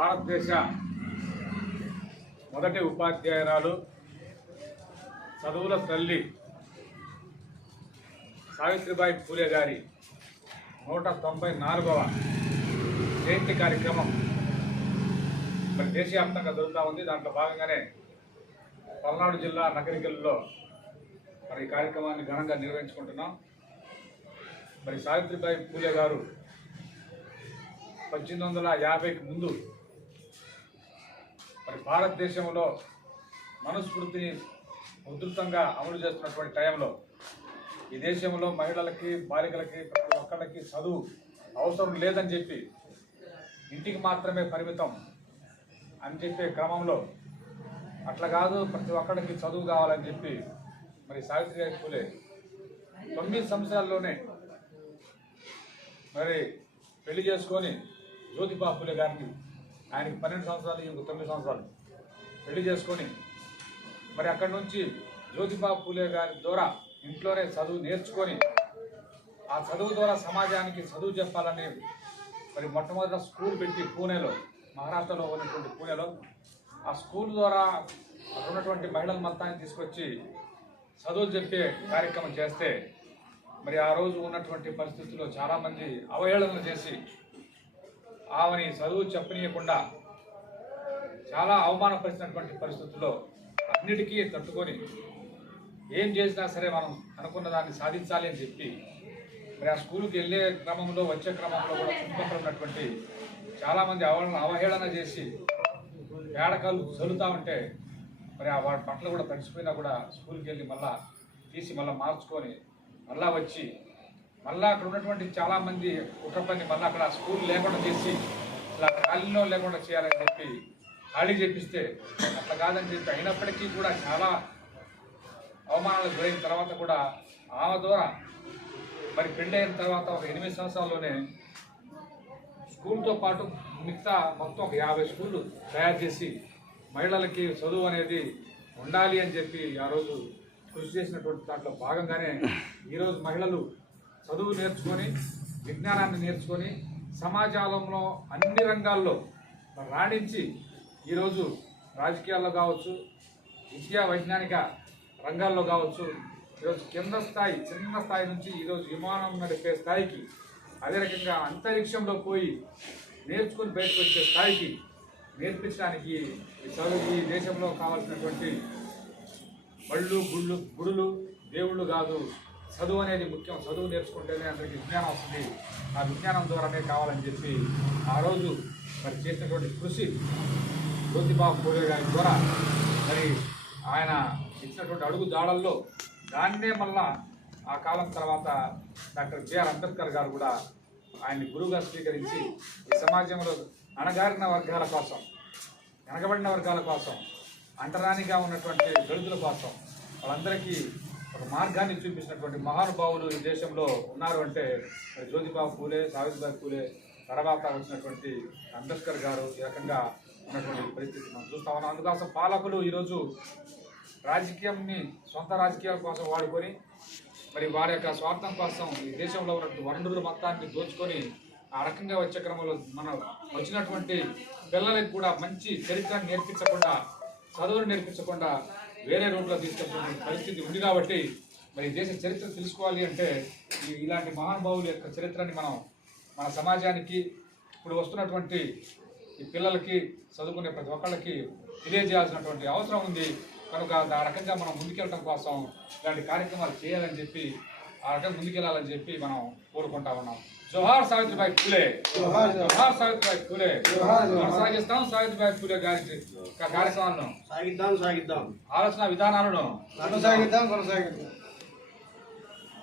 భారతదేశ మొదటి ఉపాధ్యాయురాలు చదువుల తల్లి సావిత్రిబాయి పూలే గారి నూట తొంభై నాలుగవ జయంతి కార్యక్రమం మరి దేశవ్యాప్తంగా జరుగుతూ ఉంది. దాంట్లో భాగంగానే పల్నాడు జిల్లా నగరికల్లో మరి ఈ కార్యక్రమాన్ని ఘనంగా నిర్వహించుకుంటున్నాం. మరి సావిత్రిబాయి పూలే గారు పద్దెనిమిది వందల యాభైకి ముందు భారతదేశంలో మనస్ఫూర్తిని ఉధృతంగా అమలు చేస్తున్నటువంటి టైంలో ఈ దేశంలో మహిళలకి బాలికలకి ప్రతి ఒక్కళ్ళకి చదువు అవసరం లేదని చెప్పి ఇంటికి మాత్రమే పరిమితం అని చెప్పే క్రమంలో అట్లా కాదు ప్రతి ఒక్కడికి చదువు కావాలని చెప్పి మరి సావిత్రిబాయి పూలే తొమ్మిది సంవత్సరాల్లోనే మరి పెళ్ళి చేసుకొని జ్యోతిబా పూలే ఆయనకి పన్నెండు సంవత్సరాలు ఇంకో తొమ్మిది సంవత్సరాలు. పెళ్ళి చేసుకొని మరి అక్కడి నుంచి జ్యోతిబా పూలే గారి ద్వారా ఇంట్లోనే చదువు నేర్చుకొని ఆ చదువు ద్వారా సమాజానికి చదువు చెప్పాలని మరి మొట్టమొదట స్కూల్ పెట్టి పూణేలో మహారాష్ట్రలో ఉన్నటువంటి పూణేలో ఆ స్కూల్ ద్వారా ఉన్నటువంటి మహిళల మొత్తాన్ని తీసుకొచ్చి చదువులు చెప్పే కార్యక్రమం చేస్తే మరి ఆ రోజు ఉన్నటువంటి పరిస్థితుల్లో చాలామంది అవహేళనలు చేసి ఆమెని చదువు చెప్పనీయకుండా చాలా అవమానపరిచినటువంటి పరిస్థితుల్లో అన్నిటికీ తట్టుకొని ఏం చేసినా సరే మనం అనుకున్న దాన్ని సాధించాలి అని చెప్పి మరి ఆ స్కూల్కి వెళ్ళే క్రమంలో వచ్చే క్రమంలో కూడా చుట్టుపక్కల ఉన్నటువంటి చాలామంది అవహేళన అవహేళన చేసి పేడకాలు చల్లుతూ ఉంటే మరి ఆ వాడి బట్టలు కూడా తడిసిపోయినా కూడా స్కూల్కి వెళ్ళి మళ్ళా తీసి మళ్ళీ మార్చుకొని మళ్ళా వచ్చి మళ్ళీ అక్కడ ఉన్నటువంటి చాలామంది కుట్ర పని మళ్ళీ అక్కడ స్కూల్ లేకుండా చేసి ఇలా అక్కడ ఖాళీలో లేకుండా చేయాలని చెప్పి ఖాళీ చేపిస్తే అట్లా కాదని చెప్పి అయినప్పటికీ కూడా చాలా అవమానాలకు గురైన తర్వాత కూడా ఆమె ద్వారా మరి పెళ్ళి అయిన తర్వాత ఒక ఎనిమిది సంవత్సరాల్లోనే స్కూల్తో పాటు మిగతా మొత్తం ఒక యాభై స్కూళ్ళు తయారు చేసి మహిళలకి చదువు అనేది ఉండాలి అని చెప్పి ఆ రోజు కృషి చేసినటువంటి దాంట్లో భాగంగానే ఈరోజు మహిళలు చదువు నేర్చుకొని విజ్ఞానాన్ని నేర్చుకొని సమాజంలో అన్ని రంగాల్లో రాణించి ఈరోజు రాజకీయాల్లో కావచ్చు విద్యా వైజ్ఞానిక రంగాల్లో కావచ్చు ఈరోజు కింద స్థాయి చిన్న స్థాయి నుంచి ఈరోజు విమానం నడిపే స్థాయికి అదే రకంగా అంతరిక్షంలో పోయి నేర్చుకుని బయటకు వచ్చే స్థాయికి నేర్పించడానికి ఈ చదువు ఈ దేశంలో కావాల్సినటువంటి బళ్ళు గుళ్ళు గుడులు దేవుళ్ళు కాదు చదువు అనేది ముఖ్యం. చదువు నేర్చుకుంటేనే అందరికి విజ్ఞానం వస్తుంది. ఆ విజ్ఞానం ద్వారానే కావాలని చెప్పి ఆ రోజు మరి చేసినటువంటి కృషి జ్యోతిబాబు పూలే గారి ద్వారా మరి ఆయన ఇచ్చినటువంటి అడుగు జాడల్లో దాన్నే మళ్ళా ఆ కాలం తర్వాత డాక్టర్ బిఆర్ అంబేద్కర్ గారు కూడా ఆయన్ని గురువుగా స్వీకరించి ఈ సమాజంలో అణగారిన వర్గాల కోసం వెనకబడిన వర్గాల కోసం అంటరానిగా ఉన్నటువంటి దళితుల కోసం వాళ్ళందరికీ ఒక మార్గాన్ని చూపించినటువంటి మహానుభావులు ఈ దేశంలో ఉన్నారు అంటే జ్యోతిబాబు పూలే సావిత్రిబాయి పూలే తర్వాత వచ్చినటువంటి అంబేద్కర్ గారు ఈ రకంగా ఉన్నటువంటి పరిస్థితి మనం చూస్తా. ఉన్నాం అందుకోసం పాలకులు ఈరోజు రాజకీయంని సొంత రాజకీయాల కోసం వాడుకొని మరి వారి యొక్క స్వార్థం కోసం ఈ దేశంలో ఉన్నటువంటి వనరుల మొత్తాన్ని దోచుకొని ఆ రకంగా వచ్చే క్రమంలో మనం వచ్చినటువంటి పిల్లలకు కూడా మంచి చరిత్రను నేర్పించకుండా చదువును నేర్పించకుండా వేరే రూట్లో తీసుకెళ్తున్న పరిస్థితి ఉంది కాబట్టి మరి దేశ చరిత్ర తెలుసుకోవాలి అంటే ఇలాంటి మహానుభావుల యొక్క చరిత్రని మనం మన సమాజానికి ఇప్పుడు వస్తున్నటువంటి ఈ పిల్లలకి చదువుకునే ప్రతి ఒక్కళ్ళకి తెలియజేయాల్సినటువంటి అవసరం ఉంది. కనుక ఆ రకంగా మనం ముందుకెళ్ళడం కోసం ఇలాంటి కార్యక్రమాలు చేయాలని చెప్పి ఆ రకంగా ముందుకెళ్ళాలని చెప్పి మనం కోరుకుంటా ఉన్నాం. జోహార్ సావిత్రిబాయి పూలే. జోహార్ సావిత్రిబాయి పూలే. కొనసాగిస్తాం సావిత్రిబాయి పూలే గారి కార్యక్రమాలను. సాగిద్దాం సాగిద్దాం. ఆలోచన విధానాలను. కొనసాగిద్దాం కొనసాగిద్దాం.